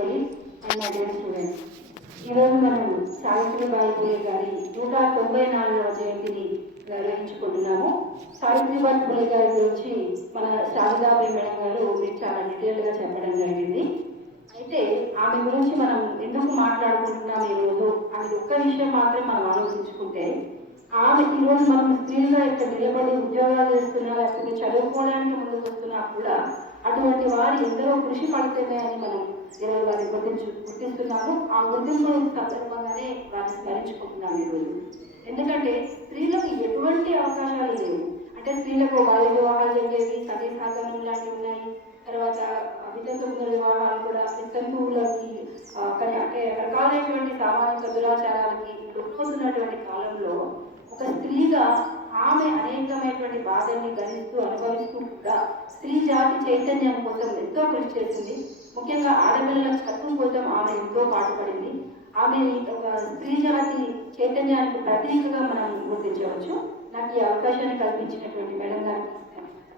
colleagues and my dear students. ఈరోజు మనం సావిత్రిబాయి పూలే గారి 194వ జయంతిని నిర్వహించుకుంటున్నాము. సావిత్రిబాయి పూలే గారి గురించి మన శారదాబాయి మేడం గారు మీకు చాలా డీటెయిల్గా చెప్పడం జరిగింది. అయితే ఆమె గురించి మనం ఎందుకు మాట్లాడుకుంటున్నాం ఈరోజు అనేది ఒక్క విషయం మాత్రం మనం ఆలోచించుకుంటే, ఆమె ఈరోజు మనం స్త్రీలుగా ఇక్కడ నిలబడి ఉద్యోగాలు చేస్తున్నా లేకపోతే చదువుకోవడానికి ముందుకు వస్తున్నా కూడా అటువంటి వారు ఎందరో కృషి పడితేనే అని మనం ఈరోజు వారిని గుర్తిస్తున్నాము. ఆ గుర్తింపు సందర్భంగానే వారిని స్మరించుకుంటున్నాం ఈరోజు. ఎందుకంటే స్త్రీలకు ఎటువంటి అవకాశాలు లేవు. అంటే స్త్రీలకు బాల్య వివాహాలు జరిగేవి, సతీ సాగరం లాంటివి ఉన్నాయి. తర్వాత వితంతువుల వివాహాలు కూడా వితంతువులకి అంటే రకాలైనటువంటి సామాజిక దురాచారాలకి గుర్తున్నటువంటి కాలంలో ఒక స్త్రీగా ఆమె అనేకమైనటువంటి బాధల్ని గణిస్తూ అనుభవిస్తూ కూడా స్త్రీ జాతి చైతన్యం కోసం ఎంతో కృషి చేసింది. ముఖ్యంగా ఆడపిల్లల చదువు కోసం ఆమె ఎంతో పాటుపడింది. ఆమె స్త్రీ జాతి చైతన్యానికి ప్రతీకగా మనం గుర్తించవచ్చు. నాకు ఈ అవకాశాన్ని కల్పించినటువంటి మేడం గారికి